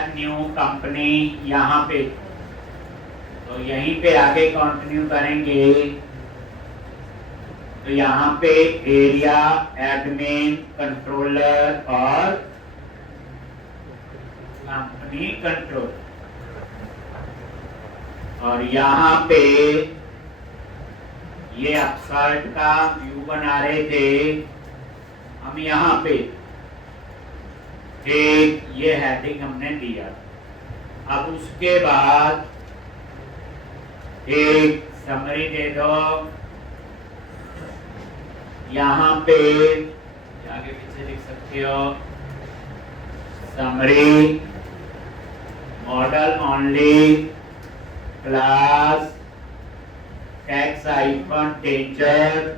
Add new company यहाँ पे, तो यहीं पे आगे कंटिन्यू करेंगे। तो यहाँ पे एरिया एडमिन कंट्रोलर और कंपनी कंट्रोल, और यहाँ पे ये अपसाइट का व्यू बना रहे थे हम। यहाँ पे एक ये हेडिंग हमने दिया। अब उसके बाद एक समरी दे दो। यहाँ पे आगे पीछे लिख सकते हो, summary model only class tax icon teacher,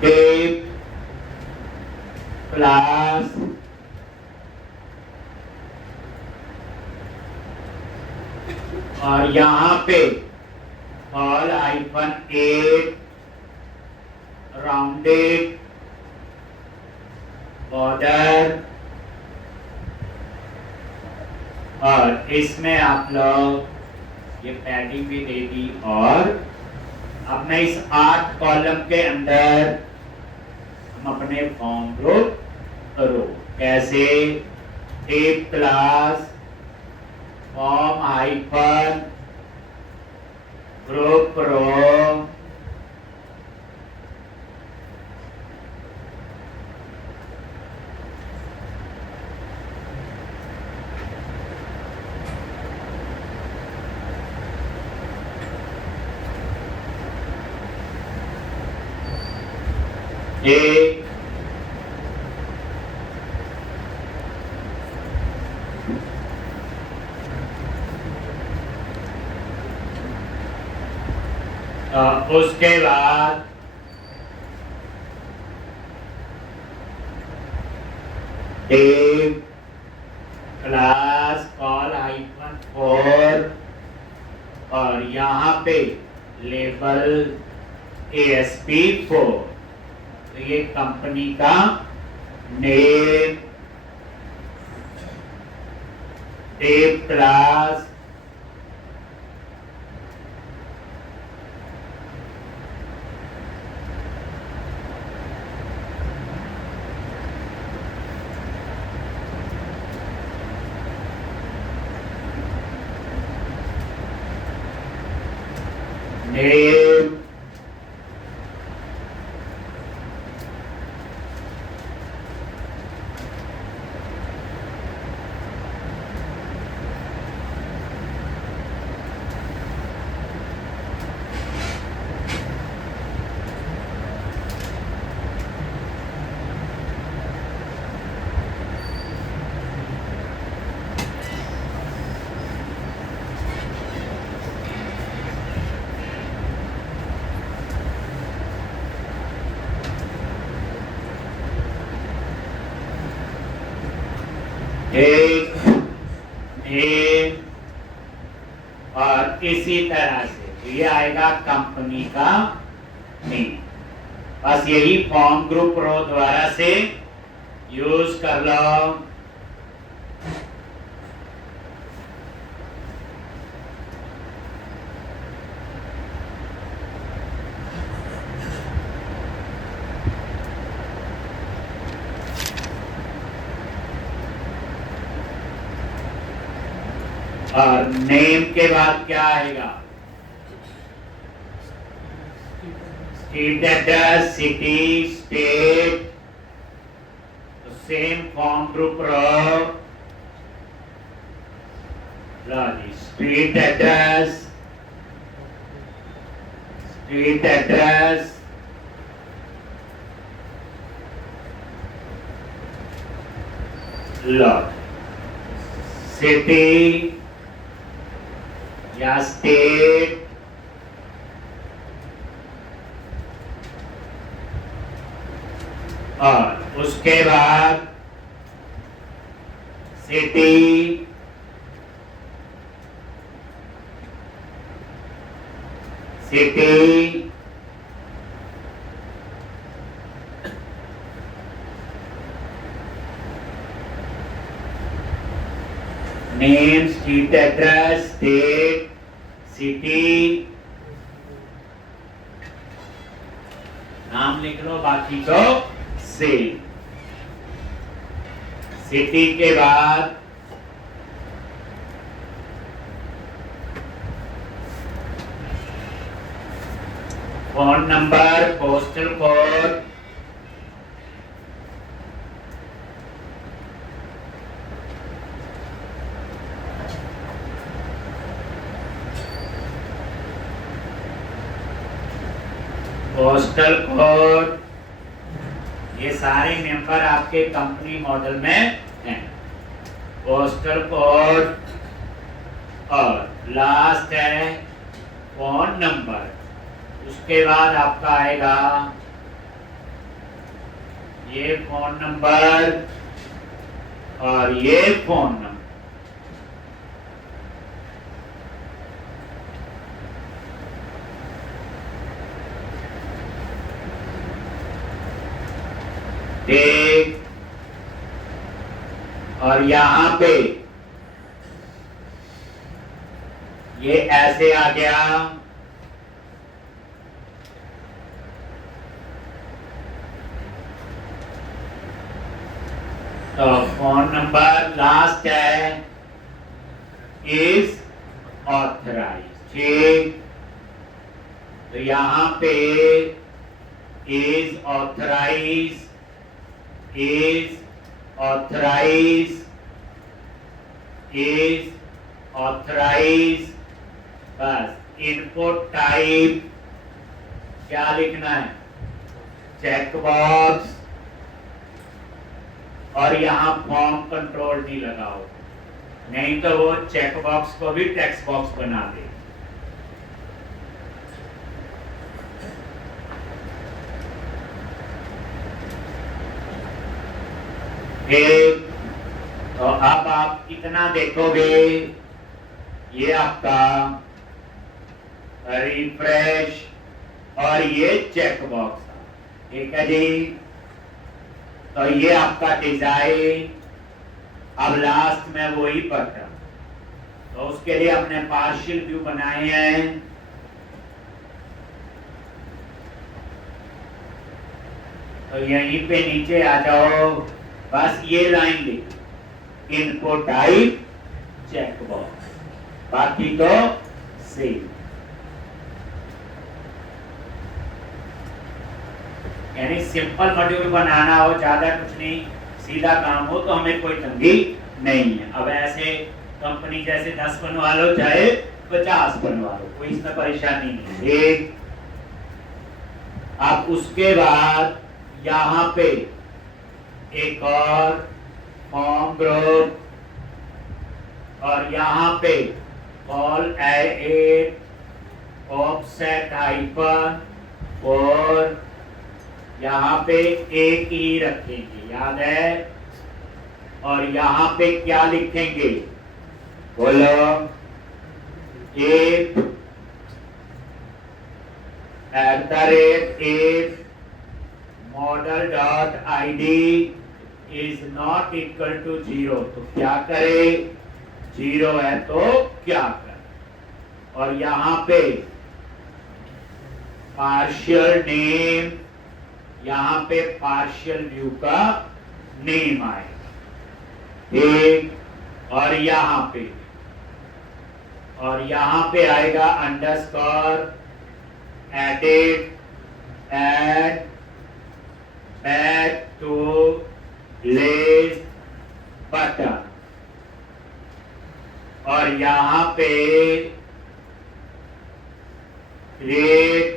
date class और यहाँ पे ऑल आइकन 8 राउंडेड बॉर्डर, और इसमें आप लोग ये पैडिंग भी दे दी। और अब मैं इस 8 कॉलम के अंदर हम अपने फॉर्म ग्रुप करो। कैसे? Type class form hyphen group row, एक उसके बाद टेप क्लास कॉल हाइफन 4, और यहाँ पे लेबल ASP4। तो ये कंपनी का नेम, टेप क्लास नेम, एक नेम, और इसी तरह से ये आएगा कंपनी का नेम। बस यही फॉर्म ग्रुप रो द्वारा से यूज कर लो। और नेम के बाद क्या आएगा? Street address, city, state, same form group row. Street address, street address, city या स्टेट, और उसके बाद city city, name, street address, state, city, नाम लिख लो, बाकी को सेम। सिटी के बाद phone number, postal code, postal code, ये सारे नंबर आपके कंपनी मॉडल में हैं। पोस्टल कोड और लास्ट है फोन नंबर। उसके बाद आपका आएगा ये फोन नंबर और ये फोन नंबर। ठीक, और यहां पे ये ऐसे आ गया। तो फोन नंबर लास्ट है इज ऑथराइज। ठीक, तो यहां पे is authorize, is authorized, is authorized। बस इनपुट टाइप क्या लिखना है, चेक बॉक्स, और यहां फॉर्म कंट्रोल नहीं लगाओ, नहीं तो वो चेक बॉक्स को भी टेक्स्ट बॉक्स बना दे। तो अब आप कितना देखोगे, ये आपका रिफ्रेश और ये चेक बॉक्स, ठीक है जी। तो ये आपका डिजाइन अब लास्ट में वही बटन, तो उसके लिए हमने पार्शियल व्यू बनाए हैं। तो यहीं पे नीचे आ जाओ, बस ये लाइन लिख, इनपुट टाइप चेक बॉक्स, बाकी तो सेम। यानी सिंपल मॉड्यूल बनाना हो, ज्यादा कुछ नहीं, सीधा काम हो, तो हमें कोई तंगी नहीं है। अब ऐसे कंपनी जैसे 10 बनवा लो चाहे 50 बनवा लो, कोई इसमें परेशानी नहीं। एक अब उसके बाद यहाँ पे एक और फॉर्म ग्रुप, और यहाँ पे कॉल ऑफसेट हाइफन 4, यहाँ पे एक ही रखेंगे, याद है। और यहाँ पे क्या लिखेंगे, बोलो, if @ model.id is not equal to 0, तो क्या करे, 0 है तो क्या करे। और यहाँ पे पार्शियल नेम, यहाँ पे पार्शियल व्यू का नेम आएगा, ठीक। और यहाँ पे आएगा underscore, edit, add, back to list button, और यहाँ पे क्रिएट,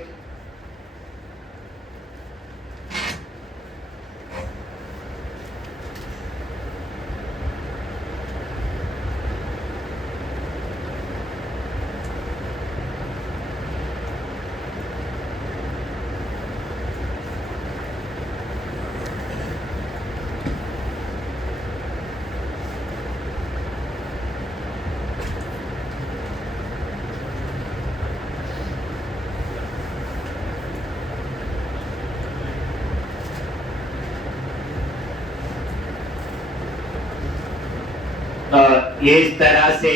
इस तरह से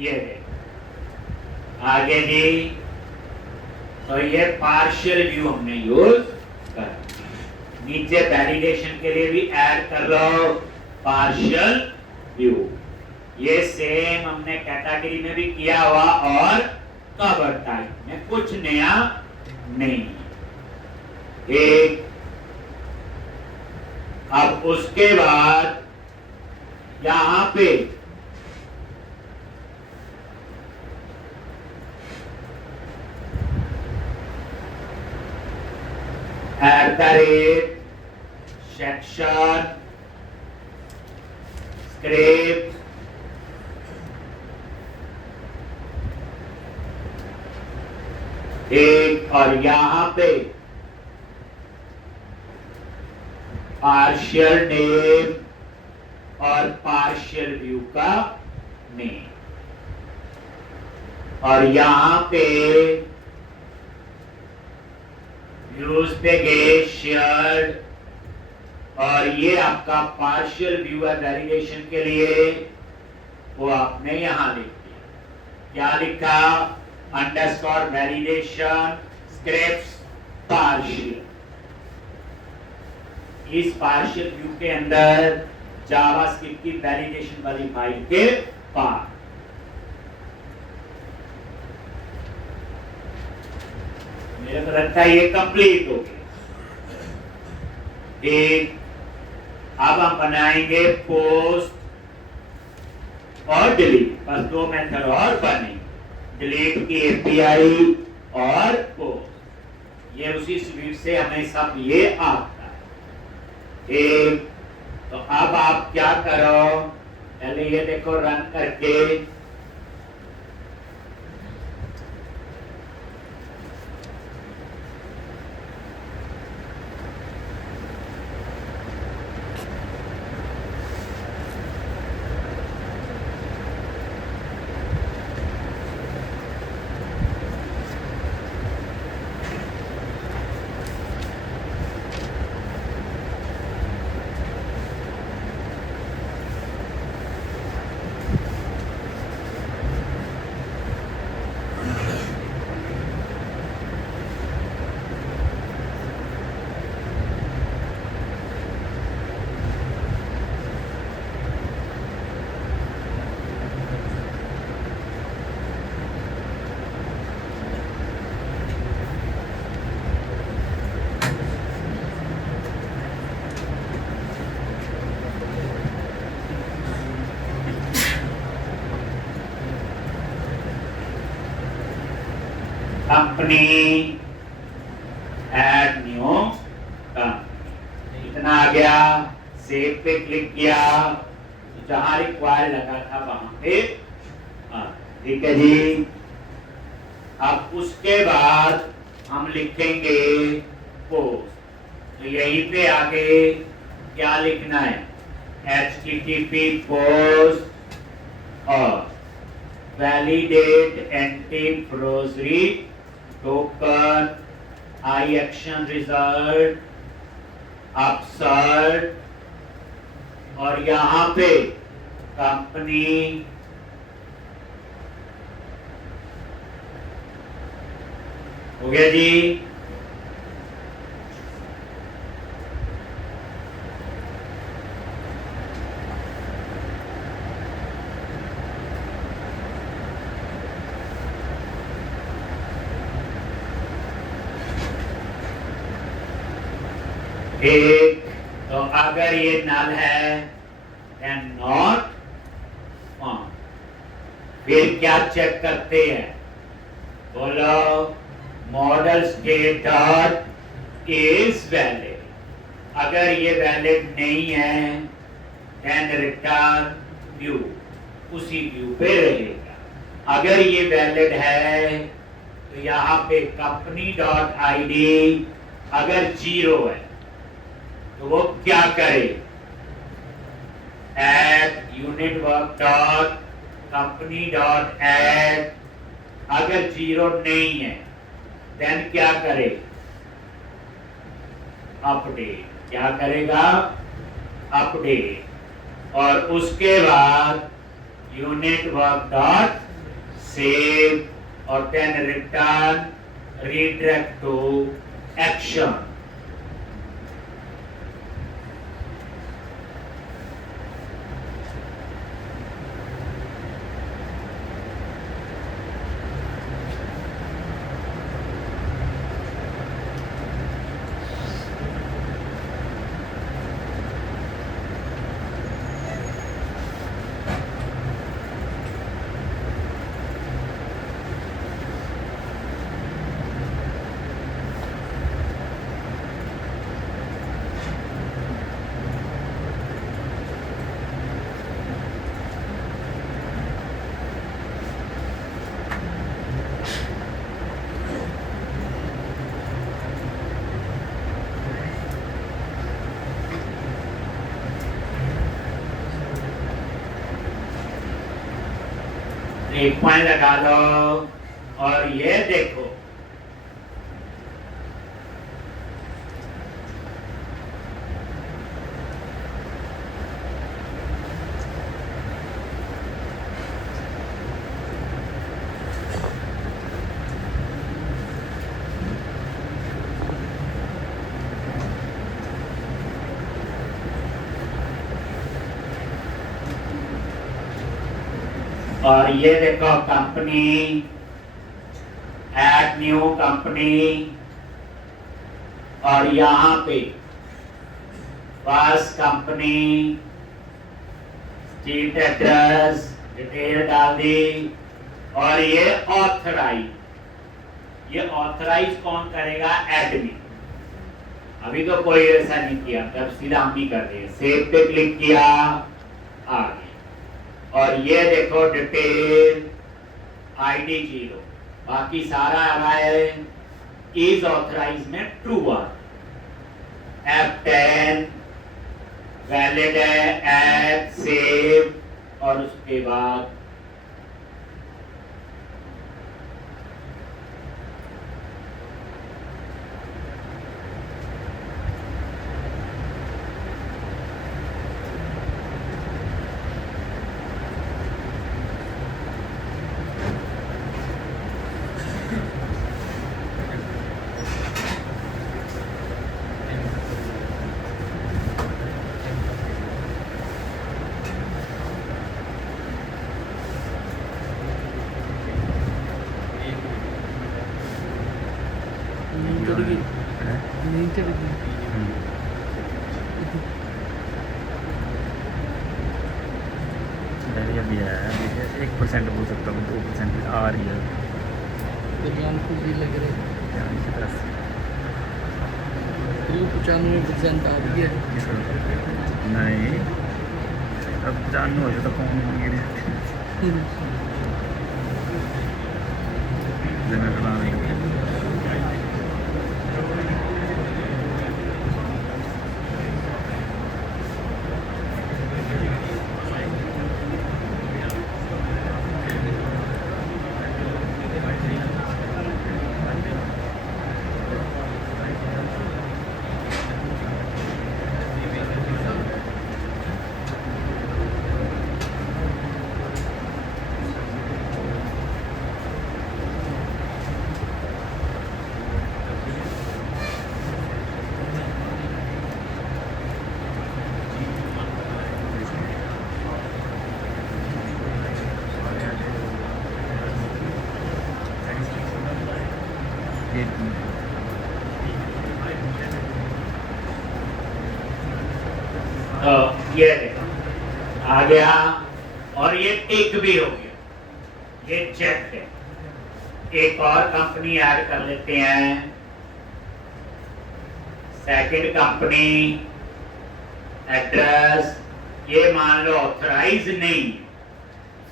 ये आगे जी, तो ये पार्शियल व्यू हमने यूज कर, नीचे वैलिडेशन के लिए भी ऐड कर लो पार्शियल व्यू। ये सेम हमने कैटेगरी में भी किया हुआ और कवर टाइप में, कुछ नया नहीं। एक अब उसके बाद यहां पे at the rate section script एक, और यहां पे पार्शियल नेम और पार्शियल व्यू का नेम, और यहां पे व्यूज पे गए शेयर्ड, और ये आपका पार्शियल व्यू है वैलिडेशन के लिए, वो आपने यहां लिख दिया। क्या लिखा? Underscore validation scripts partial. इस पार्शियल व्यू के अंदर जावास्क्रिप्ट की वैलिडेशन वाली फाइल के पास मेरे को लगता है ये कंप्लीट हो गया। एक अब हम बनाएंगे पोस्ट और डिलीट, बस दो मेथड और बनेंगे, डिलीट की एपीआई और पोस्ट। ये उसी स्विच से हमें सब ये आता है। एक तो अब आप क्या करो, पहले ये देखो रन करके, कंपनी ऐड न्यू कंपनी, इतना आ गया। सेव पे क्लिक किया, जहां रिक्वायर लगा था वहां पे, ठीक है जी। अब उसके बाद हम लिखेंगे पोस्ट, तो यहीं पे आगे क्या लिखना है, HTTP पोस्ट और validate anti-forgery token, iAction result, upsert, और यहां पे कंपनी हो गया जी। एक तो अगर ये नल है then not found, फिर क्या चेक करते हैं, बोलो model state dot is valid, अगर ये वैलिड नहीं है then रिटर्न व्यू, उसी व्यू पे रहेगा। अगर ये वैलिड है तो यहाँ पे कंपनी डॉट आईडी अगर 0 है तो वो क्या करे, add unit work dot company dot add, अगर 0 नहीं है देन क्या करे, अपडेट, क्या करेगा, अपडेट, और उसके बाद यूनिट वर्क डॉट सेव और then return redirect to action. एक पॉइंट लगा लो और ये देखो और ये देखो कंपनी ऐड न्यू कंपनी और यहाँ पे first company street address detail डाल दी और ये ऑथराइज कौन करेगा? एडमिन। अभी तो कोई ऐसा नहीं किया, तब सीधा हम ही कर रहे हैं। सेव पे क्लिक किया, आगे और ये देखो डिटेल आईडी 0, बाकी सारा आ रहा है इज ऑथराइज में ट्रू आ, F10 वैलिड है, ऐड सेव और उसके बाद अभी है 1% बोल सकता हूँ, 2% आ रही है लग रहे ध्यान की तरफ 95% आ रही है। नहीं, अब जानना हो जाता कौन गिरे ये देखो आ गया और ये टिक भी हो गया, ये चेक है। एक और कंपनी ऐड कर लेते हैं, सेकंड कंपनी एड्रेस, ये मान लो ऑथराइज नहीं,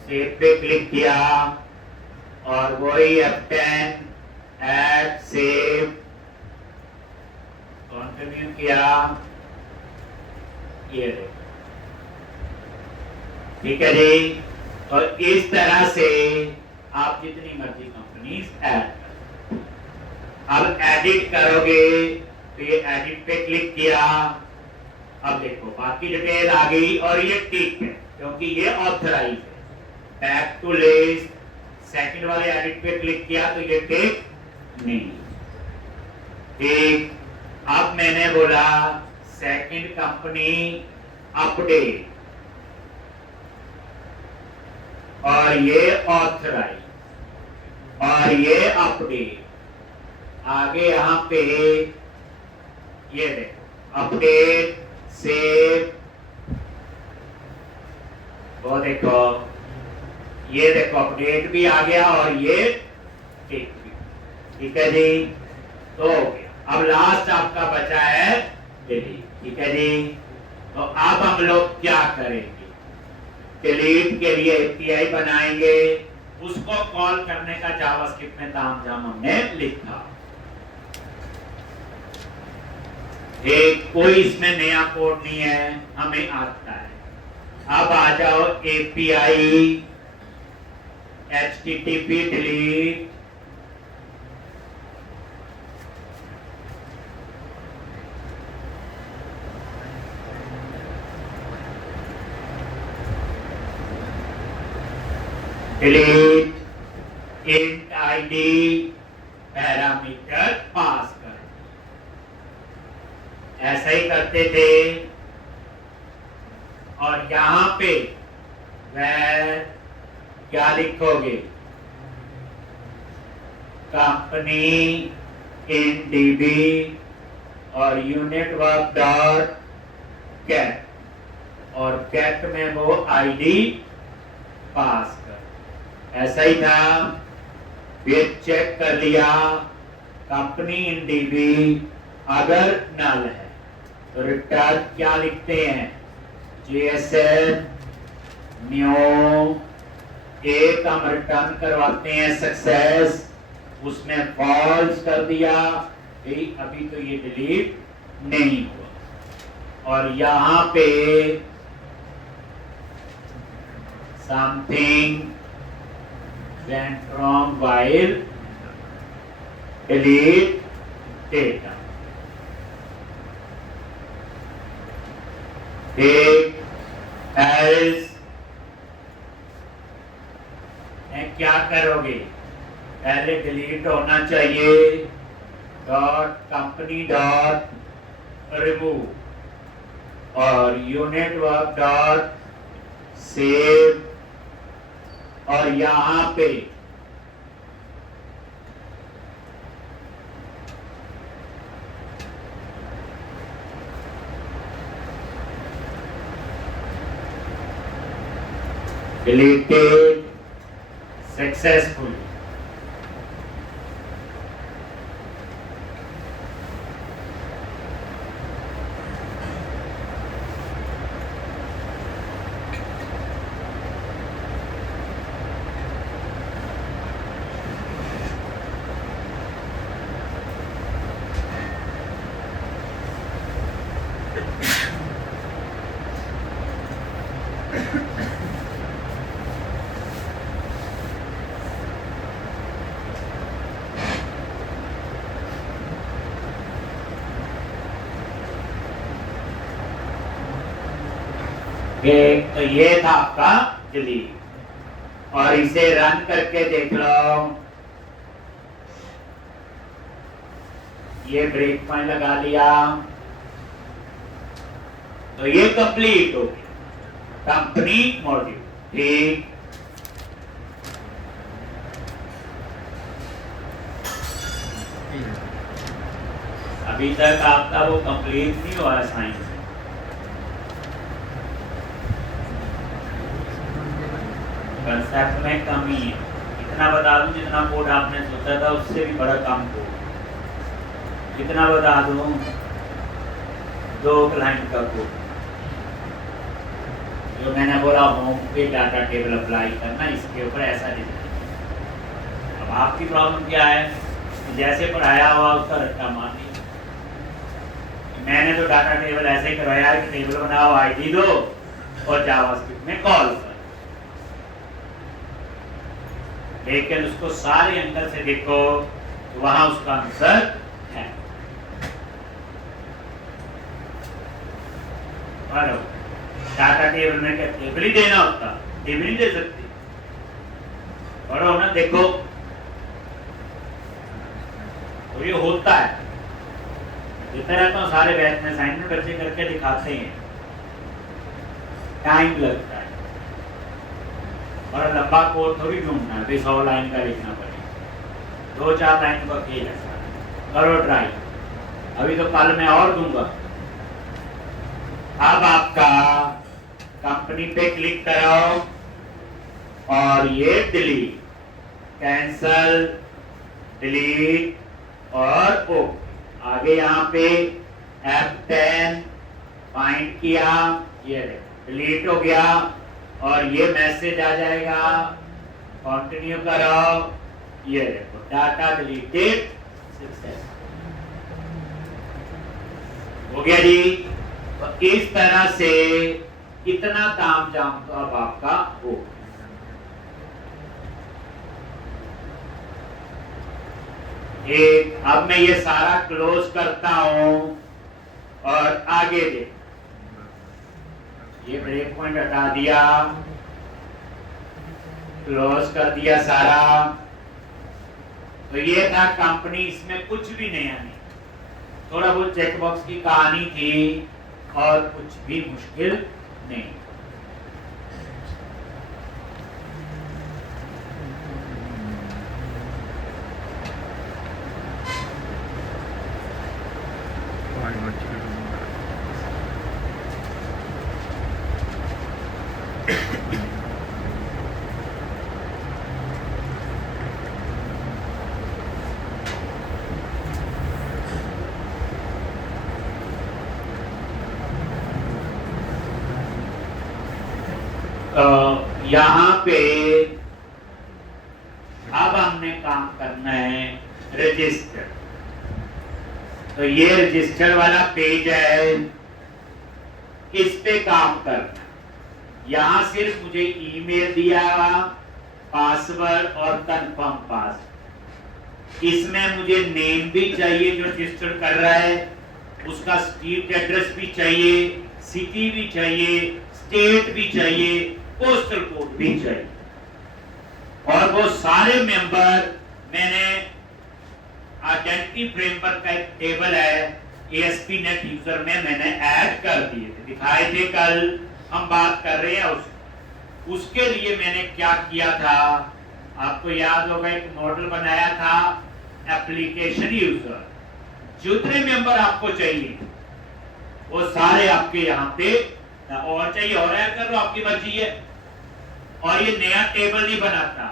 सेव पे क्लिक किया और वही F10 ऐड सेव कंटिन्यू किया, ये ठीक है जी। और इस तरह से आप जितनी मर्जी कंपनीज ऐड करो। अब एडिट करोगे तो ये एडिट पे क्लिक किया, अब देखो बाकी डिटेल आ गई और ये ठीक है क्योंकि ये ऑथराइज है। बैक टू लिस्ट सेकंड वाले एडिट पे क्लिक किया तो ये ठीक नहीं। ठीक, अब मैंने बोला सेकंड कंपनी अपडेट और ये ऑथराइज और ये अपडेट। आगे यहां पे ये देखो अपडेट सेव, वो देखो ये देखो अपडेट भी आ गया और ये ठीक भी। ठीक है जी, तो हो गया। अब लास्ट आपका बचा है डिलीट। ठीक है जी, तो अब हम लोग क्या करेंगे? डिलीट के लिए एपीआई बनाएंगे, उसको कॉल करने का जावास्क्रिप्ट में तामझाम हमने लिखा। एक कोई इसमें नया कोड नहीं है, हमें आता है। अब आ जाओ API http delete delete int ID parameter pass कर। ऐसा ही करते थे और यहां पे where क्या लिखोगे? कंपनी इन डीबी और यूनिट वर्क डॉट गेट और गेट में वो आईडी पास कर। ऐसा ही था, फिर चेक कर लिया कंपनी इन डीबी अगर नल है तो रिटर्न क्या लिखते हैं? JSN न्यू एक हम रिटर्न करवाते हैं सक्सेस, उसमें फॉल्स कर दिया, अभी तो ये डिलीट नहीं हुआ। और यहां पे something went wrong while delete data। एक else क्या करोगे? पहले डिलीट होना चाहिए डॉट कंपनी डॉट रिमूव और यूनिट वर्क डॉट सेव और यहां पे deleted successfully। तो ये था आपका डिलीट और इसे रन करके देख लो। ये ब्रेक पॉइंट लगा लिया तो ये कंप्लीट हो गया कंपनी मॉड्यूल। ठीक, अभी तक आपका वो कंप्लीट नहीं हुआ साइंस, कंसेप्ट में कमी है। इतना बता दूं जितना कोड आपने सोचा था उससे भी बड़ा काम कोड। कितना बता दूं? 2 लाइन का कोड जो मैंने बोला होम पे डाटा टेबल अप्लाई करना, इसके ऊपर ऐसा डिजाइन। अब आपकी प्रॉब्लम क्या है? जैसे पढ़ाया हुआ उसका रट्टा मार दिया। मैंने तो डाटा टेबल ऐसे ही करवाया कि टेबल बनाओ, आईडी दो और जावास्क्रिप्ट में कॉल करो, लेकिन उसको सारे एंगल से देखो तो वहां उसका आंसर है। हेलो, डाटा टेबल में क्या टेबल ही देना होता, टेबल ही दे सकते। पढ़ो ना, देखो तो ये होता है। देता रहता हूँ सारे बैच में, असाइनमेंट बच्चे करके दिखाते हैं, टाइम लगता है। और लंबा कोड थोड़ी ढूंढना है, 100 लाइन का लिखना पड़ेगा, 2-4 लाइन का खेल है सारा। करो ट्राई, अभी तो कल मैं और दूंगा। अब आपका कंपनी पे क्लिक करो और ये डिलीट, कैंसल, डिलीट और ओ। आगे यहाँ पे F10 फाइंड किया, ये डिलीट हो गया और ये मैसेज आ जाएगा, कंटिन्यू करो, ये देखो डाटा डिलीटेड सक्सेस हो गया जी। तो इस तरह से इतना काम जाम तो अब आपका हो। एक अब मैं ये सारा क्लोज करता हूं और आगे देख, ये ब्रेक पॉइंट हटा दिया, क्लोज कर दिया सारा। तो ये था कंपनी, इसमें कुछ भी नया नहीं, थोड़ा बहुत चेकबॉक्स की कहानी थी और कुछ भी मुश्किल नहीं। यहाँ पे अब हमने काम करना है रजिस्टर। तो ये रजिस्टर वाला पेज है, इस पे काम करना। यहाँ सिर्फ मुझे ईमेल दिया, पासवर्ड और कंफर्म पासवर्ड। इसमें मुझे नेम भी चाहिए जो रजिस्टर कर रहा है, उसका स्ट्रीट एड्रेस भी चाहिए, सिटी भी चाहिए, स्टेट भी चाहिए, पोस्टल कोड भी चाहिए। और वो सारे मेंबर मैंने आइडेंटिटी फ्रेमवर्क का एक टेबल है ASP.NET यूजर में मैंने ऐड कर दिए थे, दिखाए थे कल, हम बात कर रहे हैं उसके लिए मैंने क्या किया था, आपको याद होगा एक मॉडल बनाया था एप्लीकेशन यूजर। जितने मेंबर आपको चाहिए वो सारे आपके यहाँ पे, और चाहिए और ऐड कर लो, आपकी मर्जी है। और ये नया टेबल नहीं बनाता,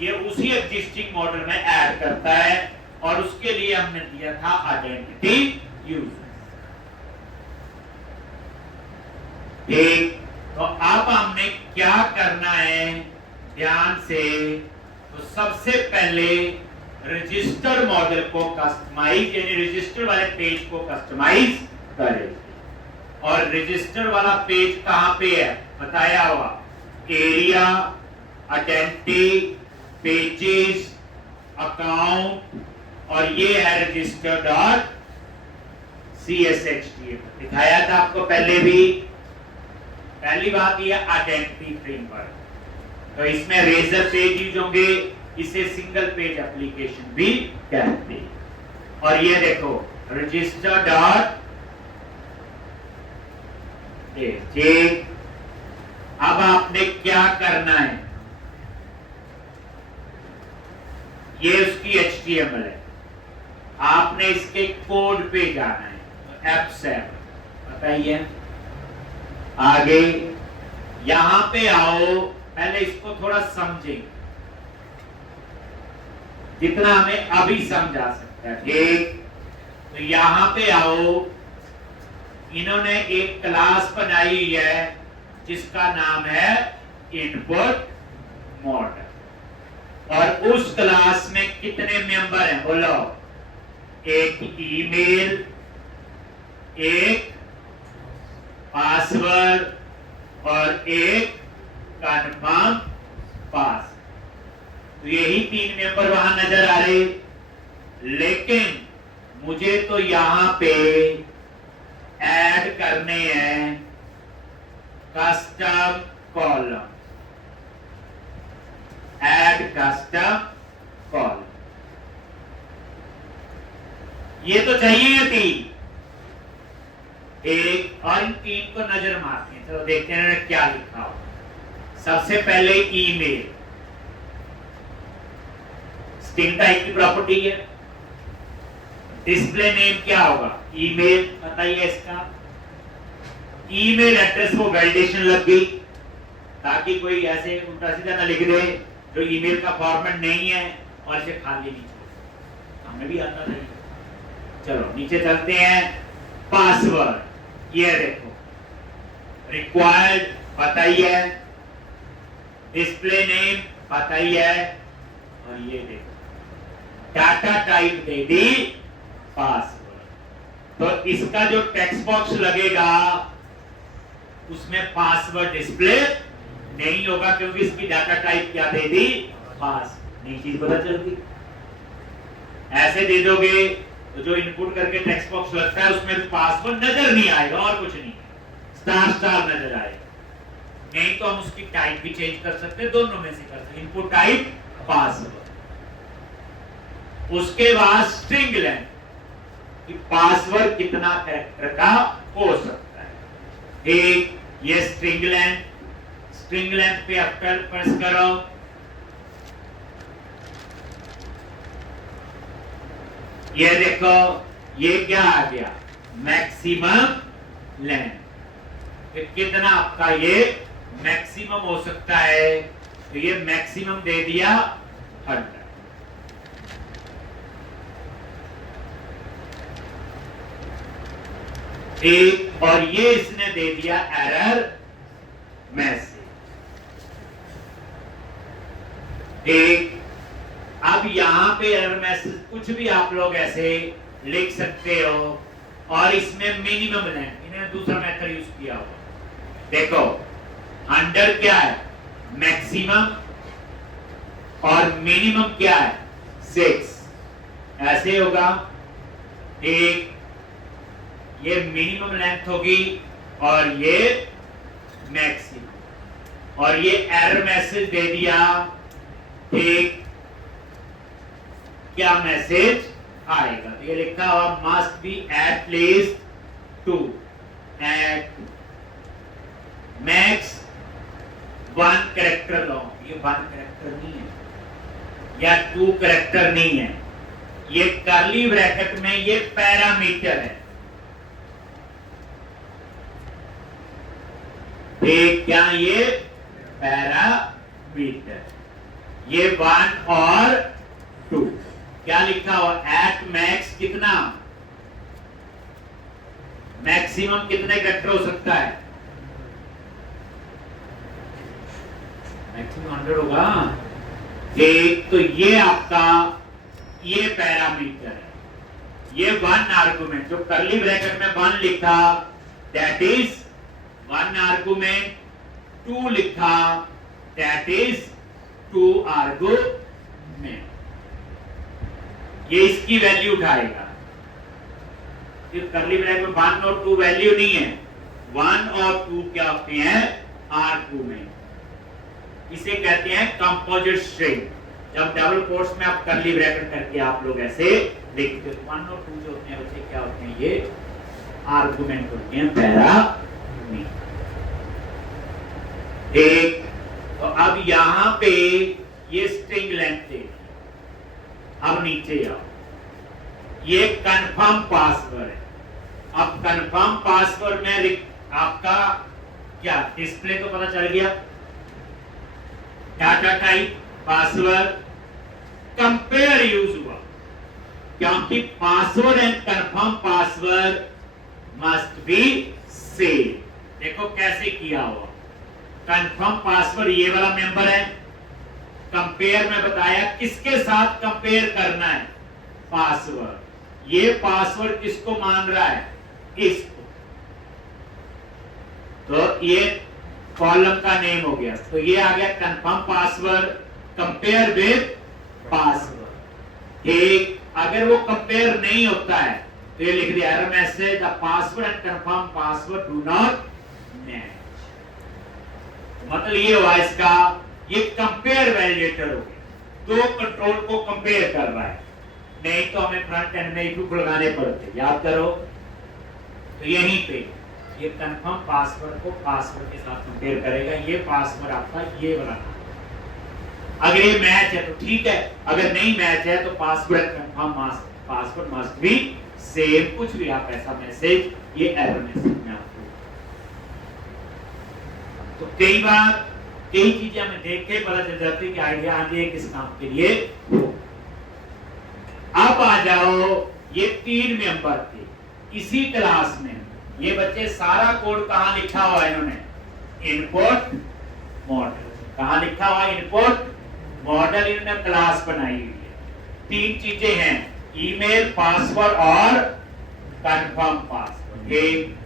ये उसी एग्जिस्टिंग मॉडल में ऐड करता है और उसके लिए हमने दिया था आइडेंटिटी यूजर। ठीक, तो अब हमने क्या करना है ध्यान से। तो सबसे पहले रजिस्टर मॉडल को कस्टमाइज, यानी रजिस्टर वाले पेज को कस्टमाइज करें। और रजिस्टर वाला पेज कहां पे है बताया हुआ, एरिया, आइडेंटिटी, पेजेस, अकाउंट, और ये है रजिस्टर डॉट CSHTML, दिखाया था आपको पहले भी। पहली बात ये आइडेंटिटी फ्रेमवर्क, तो इसमें रेजर पेज यूज होंगे, इसे सिंगल पेज एप्लीकेशन भी कहते हैं। और ये देखो रजिस्टर डॉट ठीक। अब आपने क्या करना है, ये उसकी HTML है, आपने इसके कोड पे जाना है, तो F7 बताइए। आगे यहां पे आओ, पहले इसको थोड़ा समझें जितना हमें अभी समझा सकता है, ठीक। तो यहां पे आओ, इन्होंने एक क्लास बनाई हुई है जिसका नाम है इनपुट मॉडल। और उस क्लास में कितने मेंबर हैं बोलो, एक ईमेल, एक पासवर्ड और एक कंफर्म पास। तो यही 3 मेंबर वहां नजर आ रहे, लेकिन मुझे तो यहां पे ऐड करने हैं custom column, add custom column. ये तो चाहिए तीन, एक और इन तीन को नजर मारते हैं। चलो देखते हैं इन्होंने क्या लिखा हो। सबसे पहले ईमेल, स्ट्रिंग टाइप की प्रॉपर्टी है। डिस्प्ले नेम क्या होगा, ईमेल, बताइए इसका। ईमेल एड्रेस वो वैलिडेशन लग गई, ताकि कोई ऐसे उल्टा सीधा ना लिख दे जो ईमेल का फॉर्मेट नहीं है और इसे खाली नहीं छोड़, हमें भी आता नहीं। चलो नीचे चलते हैं। पासवर्ड, ये देखो रिक्वायर्ड पता ही है, डिस्प्ले नेम पता ही है, और ये देखो data type they the password. तो इसका जो टेक्स्ट बॉक्स लगेगा उसमें पासवर्ड डिस्प्ले नहीं होगा, क्योंकि इसकी डाटा टाइप क्या दे दी, पास। नई चीज पता चलती। ऐसे दे दोगे तो जो इनपुट करके टेक्स्ट बॉक्स लगता है उसमें पासवर्ड नजर नहीं आएगा और कुछ नहीं, स्टार स्टार नजर आएगा। नहीं तो हम उसकी टाइप भी चेंज कर सकते हैं, दोनों में से कर सकते हैं, इनपुट टाइप, पासवर्ड। उसके बाद स्ट्रिंग लेंथ, कि पासवर्ड कितना कैरेक्टर का हो सकता है। एक ये स्ट्रिंग लेंथ, स्ट्रिंग लेंथ पे आप प्रेस करो, ये देखो ये क्या आ गया, मैक्सिमम लेंथ। कितना आपका ये मैक्सिमम हो सकता है, तो ये मैक्सिमम दे दिया 100। एक और ये इसने दे दिया एरर मैसेज। एक अब यहां पे एरर मैसेज कुछ भी आप लोग ऐसे लिख सकते हो, और इसमें मिनिमम लेंथ, इन्होंने दूसरा मेथड यूज किया हुआ। देखो 100 क्या है, मैक्सिमम, और मिनिमम क्या है, 6। ऐसे होगा, एक ये मिनिमम लेंथ होगी और ये मैक्सिमम, और ये एरर मैसेज दे दिया। ठीक, क्या मैसेज आएगा, तो ये लिखा हुआ must be at least 2 at max 1 character long. ये 1 कैरेक्टर नहीं है या 2 कैरेक्टर नहीं है, ये कर्ली ब्रैकेट में ये पैरामीटर है। एक क्या, ये पैरामीटर, ये 1 और 2। क्या लिखा हुआ, एट मैक्स कितना, मैक्सिमम कितने कैरेक्टर हो सकता है, मैक्सिमम 100 होगा। एक तो ये आपका ये पैरामीटर है, ये 1 आर्गुमेंट, जो कर्ली ब्रैकेट में 1 लिखा दैट इज 1 आर्गुमेंट, 2 लिखा दैट इज 2 आर्गुमेंट। ये इसकी वैल्यू उठाएगा। कर्ली ब्रैकेट में 1 और 2 वैल्यू नहीं है, 1 और 2 क्या होते हैं, आर्गुमेंट। इसे कहते हैं कंपोजिट स्ट्रिंग। जब डबल कोट्स में आप कर्ली ब्रैकेट करके आप लोग ऐसे लिखते हो, 1 और 2 जो होते हैं उसे क्या होते हैं, ये आर्गुमेंट होते हैं, पैरामीटर। एक तो अब यहां पे ये स्ट्रिंग लेंथ है। अब नीचे आओ, ये कंफर्म पासवर्ड है। अब कंफर्म पासवर्ड में आपका क्या, डिस्प्ले तो पता चल गया, data type password, compare use हुआ, क्योंकि password and confirm password must be same. देखो कैसे किया हुआ, कंफर्म पासवर्ड ये वाला मेंबर है, कंपेयर में बताया किसके साथ कंपेयर करना है, पासवर्ड। ये पासवर्ड किसको मान रहा है, इसको। तो ये कॉलम का नेम हो गया, तो ये आ गया confirm password compare with password. ठीक, अगर वो कंपेयर नहीं होता है तो ये लिख दिया error message, the password and confirm password do not match. मतलब ये हुआ इसका, ये कंपेयर वैलिडेटर हो गया, दो कंट्रोल को कंपेयर कर रहा है। नहीं तो हमें फ्रंट एंड में इफ लगाने पड़ते, याद करो। तो यहीं पे ये कंफर्म पासवर्ड को पासवर्ड के साथ कंपेयर करेगा, ये पासवर्ड आपका ये बनाना। अगर ये मैच है तो ठीक है, अगर नहीं मैच है तो password confirm password must be same. कुछ भी आप ऐसा मैसेज, ये एरर मैसेज में आपको। तो कई बार कई चीजें हमें देख के पता चल जाती है कि आइडिया आगे किस काम के लिए। अब आ जाओ, ये 3 मेंबर थे इसी क्लास में। ये बच्चे सारा कोड कहां लिखा हुआ है इन्होंने, इनपुट मॉडल। कहां लिखा हुआ है, इनपुट मॉडल। इन्होंने क्लास बनाई हुई है। 3 चीजें हैं, ईमेल, पासवर्ड और कंफर्म पासवर्ड।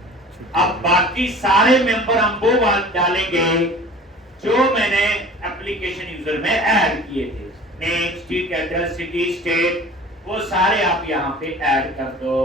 अब बाकी सारे मेंबर हम वो डालेंगे जो मैंने एप्लीकेशन यूजर में ऐड किए थे। Name, street address, city, state, वो सारे आप यहां पे ऐड कर दो।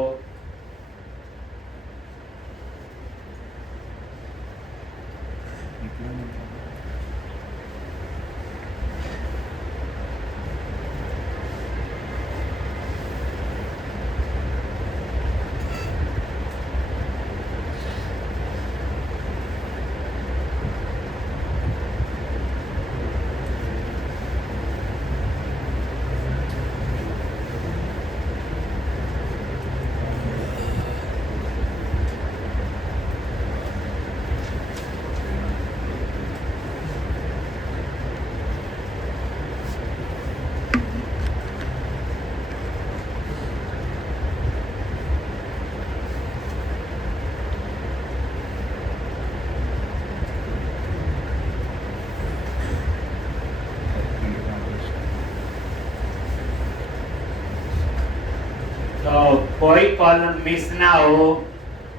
तो कोई कॉलम मिस ना हो,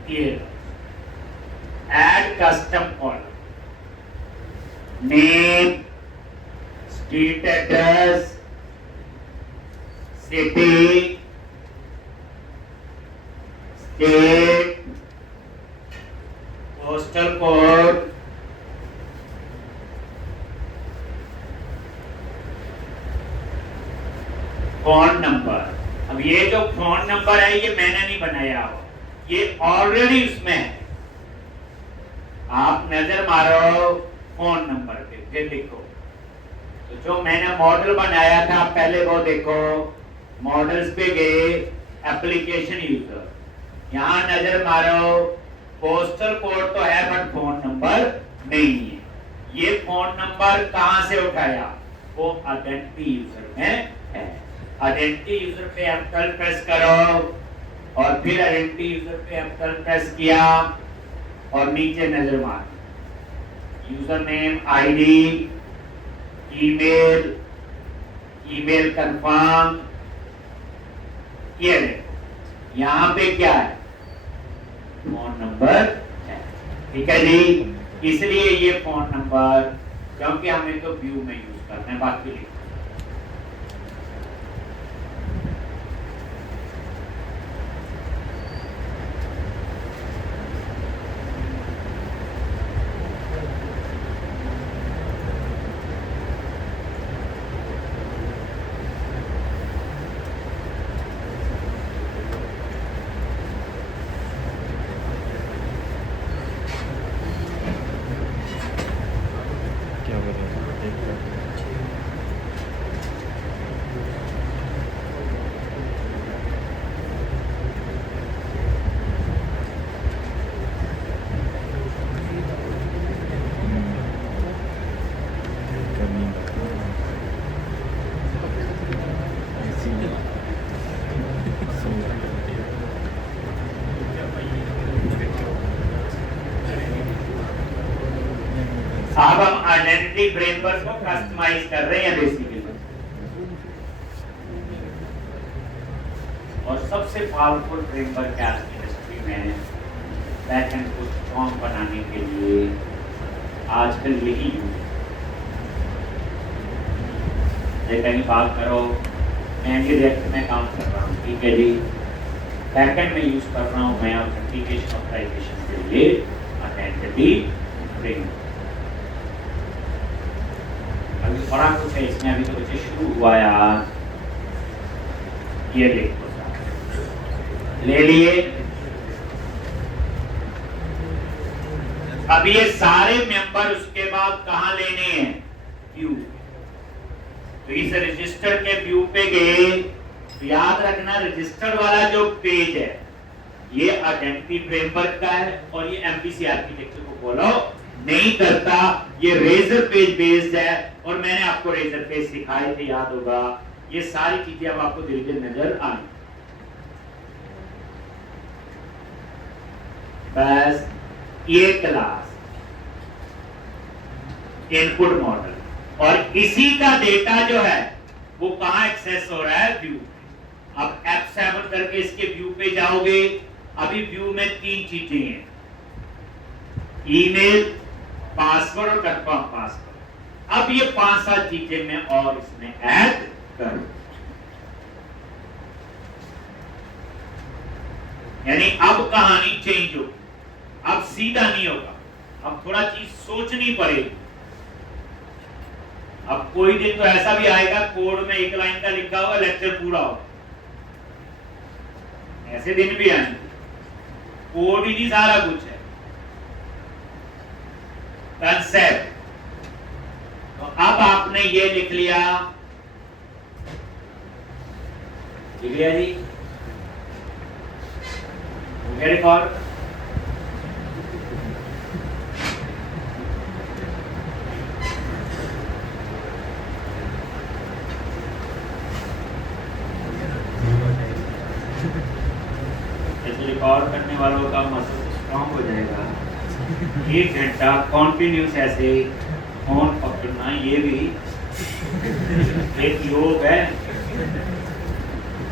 ये add custom column, name, street address, city, state, postal code, phone number. अब ये जो फोन नंबर है ये मैंने नहीं बनाया हो, ये ऑलरेडी उसमें है। आप नजर मारो फोन नंबर पे, फिर लिखो। तो जो मैंने मॉडल बनाया था पहले वो देखो, मॉडल्स पे गए, एप्लीकेशन यूजर, यहां नजर मारो। पोस्टल कोड तो है बट फोन नंबर नहीं है। ये फोन नंबर कहां से उठाया, वो आइडेंटिटी यूजर में है। आइडेंटिटी यूजर पे F12 प्रेस करो और फिर आइडेंटिटी यूजर पे F12 प्रेस किया और नीचे नजर मारो, user name, ID, email, email confirm. ये देखो यहाँ पे क्या है, फोन नंबर है। ठीक है जी, इसलिए ये फोन नंबर, क्योंकि हमें तो व्यू में यूज करना है, बाकी लिखो। क्या बोल रहे हैं? अब हम आइडेंटिटी फ्रेमवर्क को कस्टमाइज कर रहे हैं बेसिकली। और सबसे पावरफुल फ्रेमवर्क है आज की इंडस्ट्री में बैकएंड को स्ट्रॉन्ग बनाने के लिए आजकल यही यूज है। कहीं बात करो, मैं रिएक्ट में काम कर रहा हूँ, ठीक है जी, बैकएंड में यूज कर रहा हूँ मैं ऑथेंटिकेशन ऑथराइजेशन के लिए आइडेंटिटी फ्रेमवर्क। अभी बड़ा कुछ है इसमें, अभी तो कुछ शुरू हुआ यार। ये देखो ले लिए। अब ये सारे मेंबर उसके बाद कहां लेने हैं? व्यू। तो इस रजिस्टर के व्यू पे गए तो याद रखना रजिस्टर वाला जो पेज है ये आइडेंटिटी फ्रेमवर्क का है और ये एमपीसी आर्किटेक्चर को फॉलो नहीं करता। ये रेजर पेज बेस्ड है और मैंने आपको रेजर पेज सिखाए थे, याद होगा। ये सारी चीजें अब आपको धीरे धीरे नजर आई। बस ये क्लास इनपुट मॉडल और इसी का डेटा जो है वो कहां एक्सेस हो रहा है? व्यू। अब F7 करके इसके व्यू पे जाओगे। अभी व्यू में 3 चीजें हैं, ईमेल, पासवर्ड और कंफर्म पासवर्ड। अब ये 5-7 चीजें मैं और इसमें ऐड करूं, यानी अब कहानी चेंज होगी। अब सीधा नहीं होगा, अब थोड़ा चीज सोचनी पड़ेगी। अब कोई दिन तो ऐसा भी आएगा कोड में 1 लाइन का लिखा हुआ लेक्चर पूरा होगा, ऐसे दिन भी आएंगे। कोड ही नहीं सारा कुछ है, कंसेप्ट। तो अब आपने ये लिख लिया जी, हो गया रिकॉर्ड। रिकॉर्ड करने वालों का मसल स्ट्रॉन्ग हो जाएगा। 1 घंटा कॉन्टिन्यूस ऐसे फोन पकड़ना, ये भी एक योग है।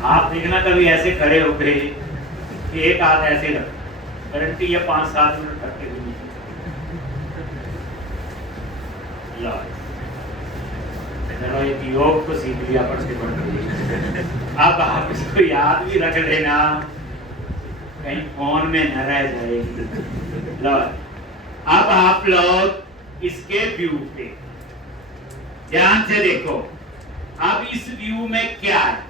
आप देखना कभी ऐसे खड़े हो गए कि एक हाथ ऐसे रख, गारंटी ये 5-7 मिनट करके भी नहीं। चलो एक योग को सीख लिया पढ़ते पढ़ते। अब आप इसको याद भी रख लेना, कहीं फोन में न रह जाएगी। लो अब आप लोग इसके व्यू पे ध्यान से देखो। अब इस व्यू में क्या है?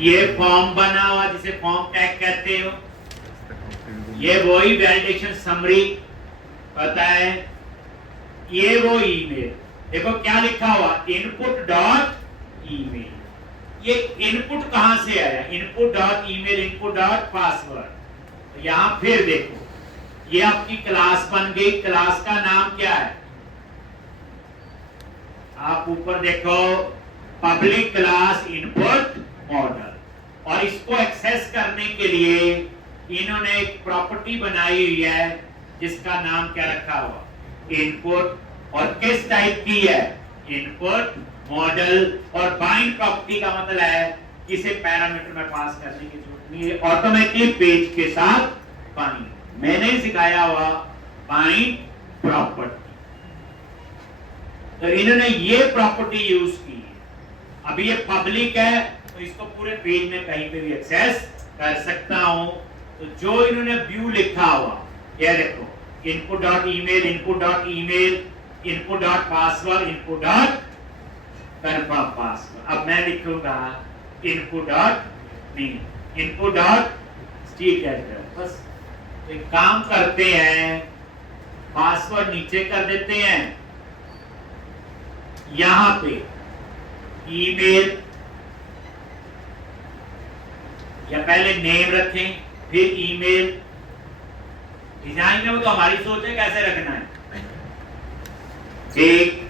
ये फॉर्म बना हुआ जिसे फॉर्म टैग कहते हो, ये वही वैलिडेशन समरी पता है, ये वो ईमेल। देखो क्या लिखा हुआ, इनपुट डॉट ईमेल। ये इनपुट कहां से आया? Input dot email, input dot password. यहां फिर देखो ये आपकी क्लास बन गई। क्लास का नाम क्या है? आप ऊपर देखो, पब्लिक क्लास इनपुट मॉडल। और इसको एक्सेस करने के लिए इन्होंने एक प्रॉपर्टी बनाई हुई है जिसका नाम क्या रखा हुआ? इनपुट। और किस टाइप की है? Input model. और बाइंड प्रॉपर्टी का मतलब है किसी पैरामीटर में पास करने की जरूरत नहीं है, ऑटोमेटिकली पेज के साथ बाइंड। मैंने सिखाया हुआ बाइंड प्रॉपर्टी। तो इन्होंने ये प्रॉपर्टी यूज की है। अभी ये पब्लिक है तो इसको पूरे पेज में कहीं पे भी एक्सेस कर सकता हूं। तो जो इन्होंने व्यू लिखा हुआ, ये देखो, input dot email, input dot email, input dot password, input dot confirm password. अब मैं लिखूंगा इनपुट डॉट नहीं, इनपुट डॉट स्ट्रीट एड्रेस। बस तो एक काम करते हैं, पासवर्ड नीचे कर देते हैं, यहां पे ईमेल या पहले नेम रखें फिर ईमेल। डिजाइन में वो तो हमारी सोच है कैसे रखना है। एक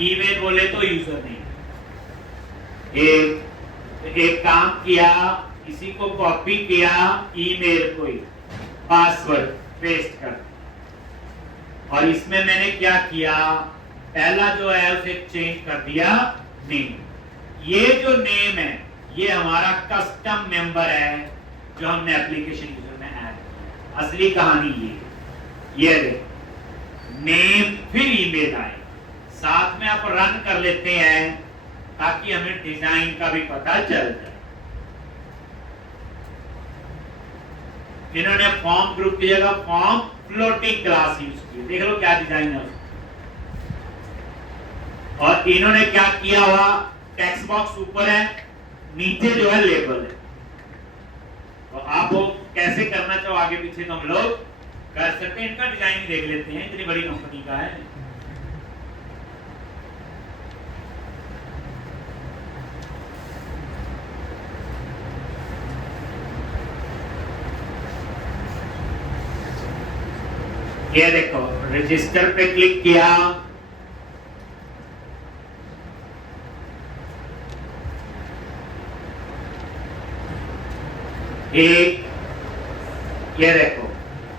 ईमेल बोले तो यूजर नेम, एक काम किया, इसी को कॉपी किया, ईमेल को ही पासवर्ड पेस्ट कर। और इसमें मैंने क्या किया, पहला जो है उसे चेंज कर दिया नेम। ये जो नेम है ये हमारा कस्टम मेंबर है जो हमने एप्लीकेशन यूजर में ऐड किया। असली कहानी ये देखो, नेम फिर ईमेल आए, साथ में आप रन कर लेते हैं ताकि हमें डिजाइन का भी पता चल जाए। इन्होंने फॉर्म ग्रुप की जगह फॉर्म फ्लोटिंग क्लास यूज की। देख लो क्या डिजाइन है। और इन्होंने क्या किया हुआ, टेक्स्ट बॉक्स ऊपर है, नीचे जो है लेबल है। तो आप वो कैसे करना चाहो आगे पीछे तो हम लोग कर सकते हैं। इनका डिजाइन देख लेते हैं, इतनी बड़ी कंपनी का है। ये देखो, रजिस्टर पे क्लिक किया, एक ये देखो,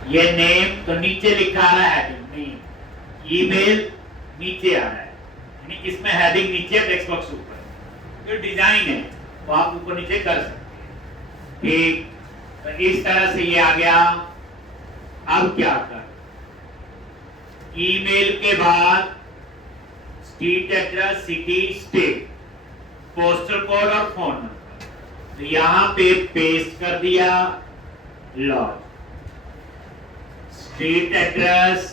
ये नेम तो नीचे लिखा आ रहा है, हेडिंग नहीं, ईमेल नीचे आ रहा है, यानी इसमें हेडिंग नीचे, टेक्स्ट बॉक्स ऊपर। जो डिजाइन है वो आप ऊपर नीचे कर सकते हैं। ठीक, तो इस तरह से ये आ गया। अब क्या कर, ईमेल के बाद street address, city, state, postal code और फोन नंबर, तो यहां पे पेस्ट कर दिया। Log street address,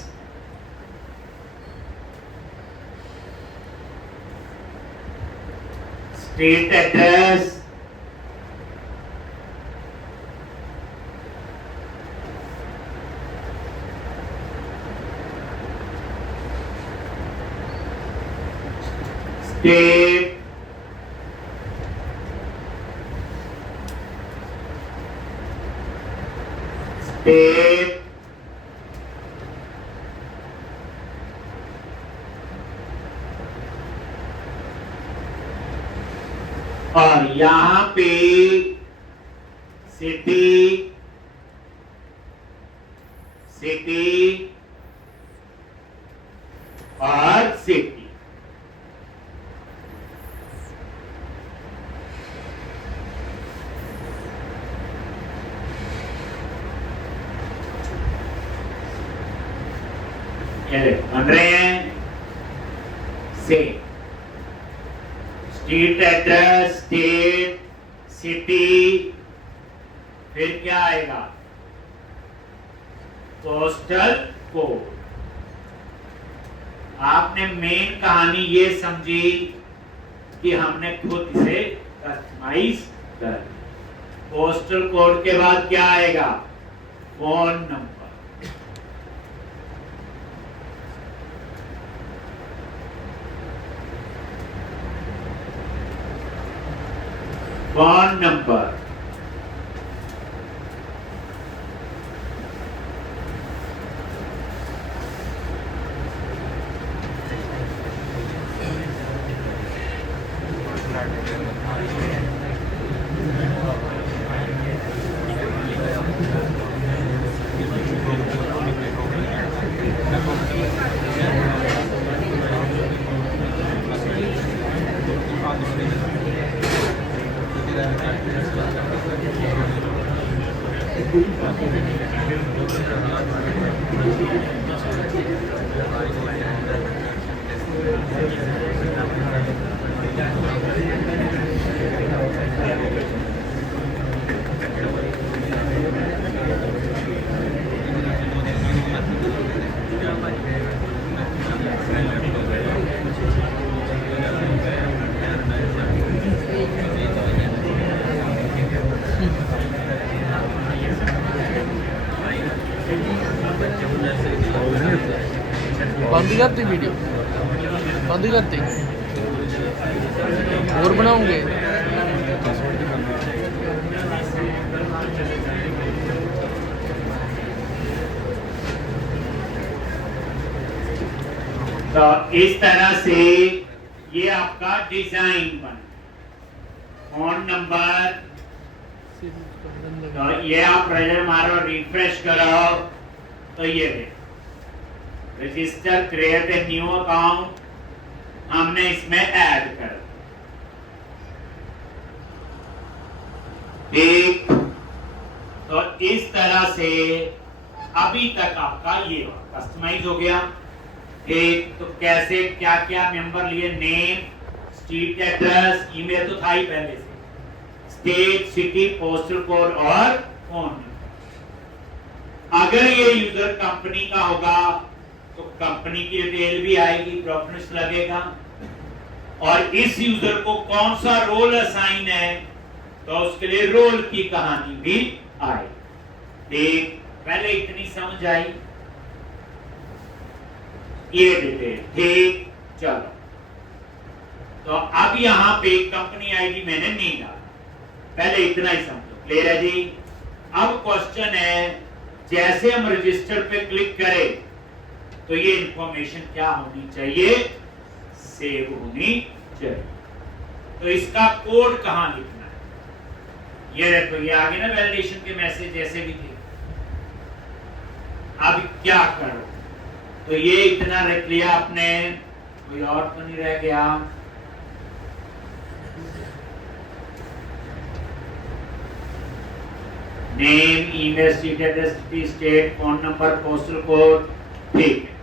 street address, state, state, और यहां पे सिटी, सिटी और सिटी। बन रहे हैं से स्ट्रीट एड्रेस, स्टेट, सिटी, फिर क्या आएगा, पोस्टल कोड। आपने मेन कहानी ये समझी कि हमने खुद इसे कस्टमाइज कर। पोस्टल कोड के बाद क्या आएगा, फोन नंबर। फोन नंबर, बंद करते वीडियो, बंद करते और बनाओगे। तो इस तरह से ये आपका डिजाइन बन। फोन नंबर, तो ये आप रजर मारो, रिफ्रेश करो, तो ये register, create a new account, हमने इसमें ऐड कर। ठीक, तो इस तरह से अभी तक आपका ये कस्टमाइज हो गया। एक तो कैसे क्या क्या मेंबर लिए, नेम, स्ट्रीट एड्रेस, ईमेल तो था ही पहले से, स्टेट, सिटी, पोस्टल कोड और फोन नंबर। अगर ये यूजर कंपनी का होगा तो कंपनी की डिटेल भी आएगी, प्रेफरेंस लगेगा, और इस यूजर को कौन सा रोल असाइन है तो उसके लिए रोल की कहानी भी आए। देख, पहले इतनी समझ आई, ये डिटेल ठीक। चलो, तो अब यहां पे कंपनी आईडी मैंने नहीं डाला, पहले इतना ही समझो। क्लियर है जी? अब क्वेश्चन है, जैसे हम रजिस्टर पे क्लिक करें तो ये इंफॉर्मेशन क्या होनी चाहिए? सेव होनी चाहिए। तो इसका कोड कहां लिखना है? ये देखो, ये आगे ना वैलिडेशन के मैसेज जैसे भी थे। अब क्या करो? तो ये इतना रख लिया आपने, कोई और तो नहीं रह गया। Name, email, street address, state, phone number, postal code, ठीक है,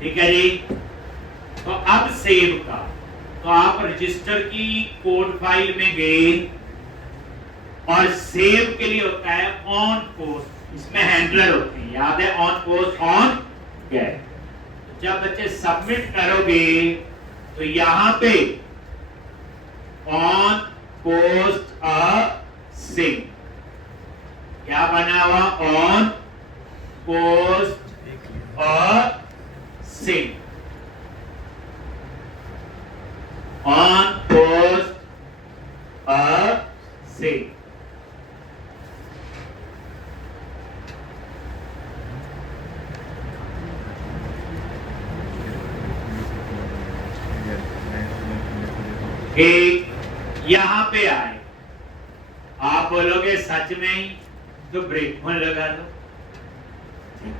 ठीक है जी। तो अब सेव का, तो आप रजिस्टर की कोड फाइल में गए और सेव के लिए होता है ऑन पोस्ट, इसमें हैंडलर होते हैं, याद है? On post, on get. जब बच्चे सबमिट करोगे तो यहां पे ऑन पोस्ट अ सिंक, क्या बना हुआ? On post async, on post async. ठीक, यहां पे आए, आप बोलोगे सच में ही, तो ब्रेक फोन लगा दो,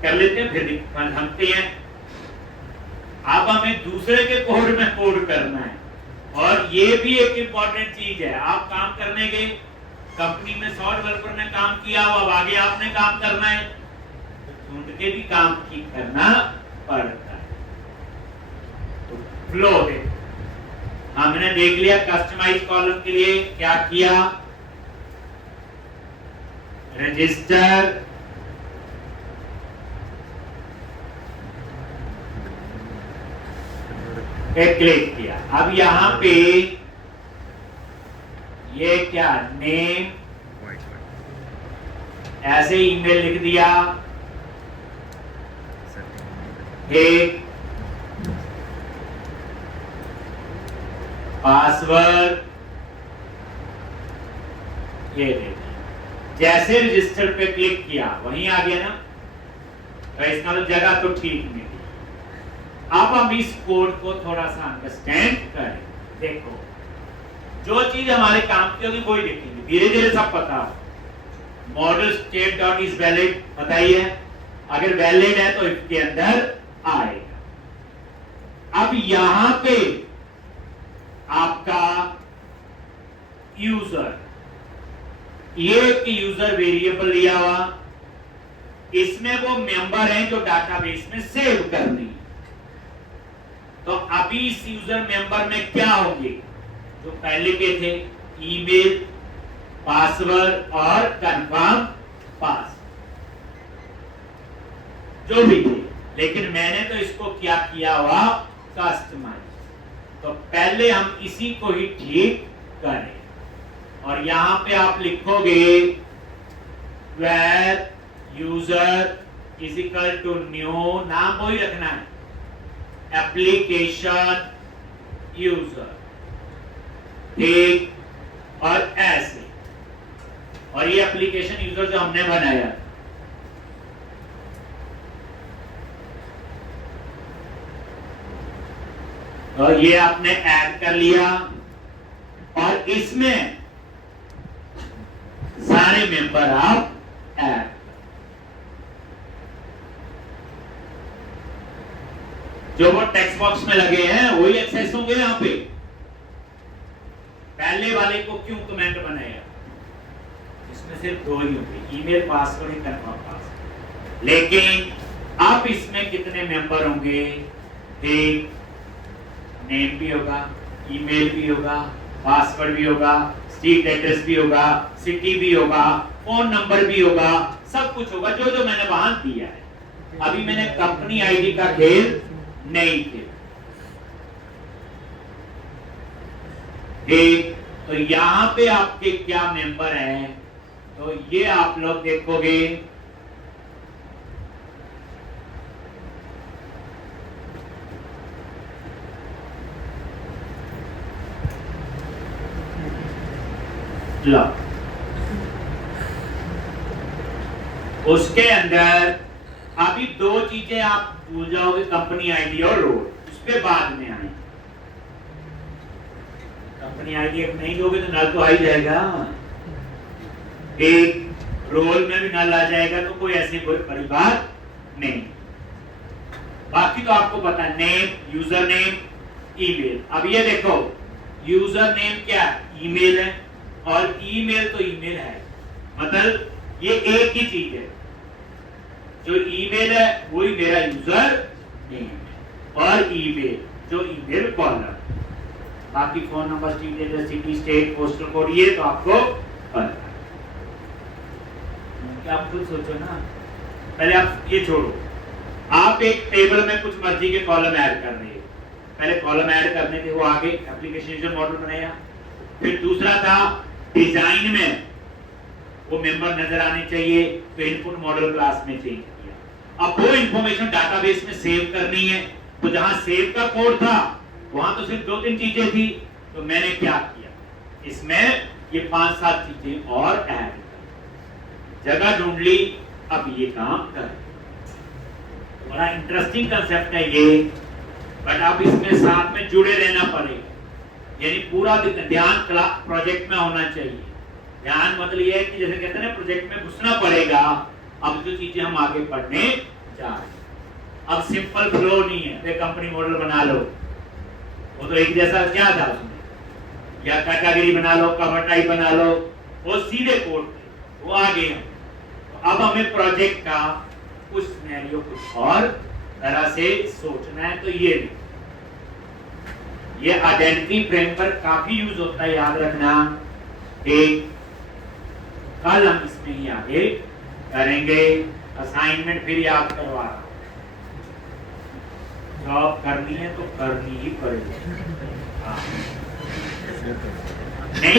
कर लेते हैं, फिर समझते हैं। अब हमें दूसरे के कोड में कोड करना है, और ये भी एक इंपॉर्टेंट चीज है। आप काम करने के, कंपनी में 100 डेवलपर ने काम किया, अब आगे आपने काम करना है, तो ढूंढ के भी काम की करना पड़ता है। तो फ्लो देखो, हमने देख लिया कस्टमाइज कॉलम के लिए क्या किया, रजिस्टर, पे क्लिक किया। अब यहां पे ये क्या, नेम, ऐसे ईमेल लिख दिया, एक पासवर्ड, ये दे दिया। जैसे रजिस्टर पे क्लिक किया वहीं आ गया ना, तो इसका मतलब जगह तो ठीक नहीं। अब हम इस कोड को थोड़ा सा अंडरस्टैंड करें। देखो, जो चीज हमारे काम की होगी वही लिखेंगे, धीरे धीरे सब पता हो। Model state dot is valid, बताइए, अगर वैलिड है तो इसके अंदर आएगा। अब यहां पे आपका यूजर, ये एक यूजर वेरिएबल लिया हुआ, इसमें वो मेंबर हैं जो डाटाबेस में सेव कर रही। तो अभी इस यूजर मेंबर में क्या होंगे? जो पहले के थे, ईमेल, पासवर्ड और कंफर्म पास, जो भी थे। लेकिन मैंने तो इसको क्या किया हुआ, कस्टमाइज। तो पहले हम इसी को ही ठीक करें, और यहां पे आप लिखोगे where user is equal to new, नाम वही रखना है, एप्लीकेशन यूजर, ठीक, और ऐसे, और ये एप्लीकेशन यूजर जो हमने बनाया, तो ये आपने ऐड कर लिया, और इसमें सारे मेंबर आप ऐड, जो वो टेक्स्ट बॉक्स में लगे हैं वही एक्सेस होंगे। यहां पे पहले वाले को क्यों कमेंट बनाया, इसमें सिर्फ दो ही होंगे, ईमेल, पासवर्ड ही, कंफर्म पासवर्ड। लेकिन अब इसमें कितने मेंबर होंगे? एक नेम भी होगा, ईमेल भी होगा, पासवर्ड भी होगा, स्ट्रीट एड्रेस भी होगा, सिटी भी होगा, फोन नंबर भी होगा, सब कुछ होगा जो जो मैंने वहां दिया है। अभी मैंने कंपनी आईडी का खेल नहीं खेला। ठीक, तो यहां पे आपके क्या मेंबर हैं, तो ये आप लोग देखोगे लो, उसके अंदर अभी दो चीजें आप भूल जाओगे, कंपनी आईडी और रोल, उसके बाद में आए। कंपनी आईडी नहीं दोगे तो नल तो आ ही जाएगा, एक रोल में भी नल आ जाएगा, तो कोई ऐसी कोई बड़ी बात नहीं। बाकी तो आपको पता है, नेम, यूजर नेम, ईमेल। अब ये देखो, यूजर नेम क्या ईमेल है, और ईमेल तो ईमेल है, मतलब ये एक ही चीज है। जो ईमेल है वही मेरा यूजर नेम है, और ईमेल जो ईमेल कॉलम। बाकी phone number, street address, city, state, postal code, ये तो आपको पता है। क्या आप खुद सोचो ना, पहले आप ये छोड़ो, आप एक टेबल में कुछ मर्जी के कॉलम ऐड कर रहे हो। पहले कॉलम ऐड करने थे, वो आगे एप्लीकेशन यूजर मॉडल बनाया। फिर दूसरा था डिजाइन में वो मेंबर नजर आने चाहिए, तो इनपुट मॉडल क्लास में चेंज किया। अब वो इंफॉर्मेशन डाटाबेस में सेव करनी है, तो जहां सेव का कोड था वहां तो सिर्फ 2-3 चीजें थी, तो मैंने क्या किया, इसमें ये 5-7 चीजें और ऐड कर, जगह ढूंढ ली। अब ये काम कर, बड़ा इंटरेस्टिंग कंसेप्ट है ये, बट अब इसमें साथ में जुड़े रहना पड़ेगा, यानी पूरा ध्यान प्रोजेक्ट में होना चाहिए। ध्यान मतलब ये है कि जैसे कहते हैं ना, प्रोजेक्ट में घुसना पड़ेगा। अब जो चीजें हम आगे पढ़ने जा रहे हैं, अब सिंपल फ्लो नहीं है, तो कंपनी मॉडल बना लो, वो तो एक जैसा क्या था उसमें, या कैटेगरी बना लो, कवर टाइप बना लो, वो सीधे कोड थे, वो आ गए। तो अब हमें प्रोजेक्ट का कुछ सिनेरियो कुछ और तरह से सोचना है। तो ये आइडेंटिटी फ्रेमवर्क काफी यूज होता है, याद रखना। एक कल हम इसमें ही आगे करेंगे। असाइनमेंट फिर याद करवा रहा हूं, जॉब करनी है तो करनी ही पड़ेगी। हाँ।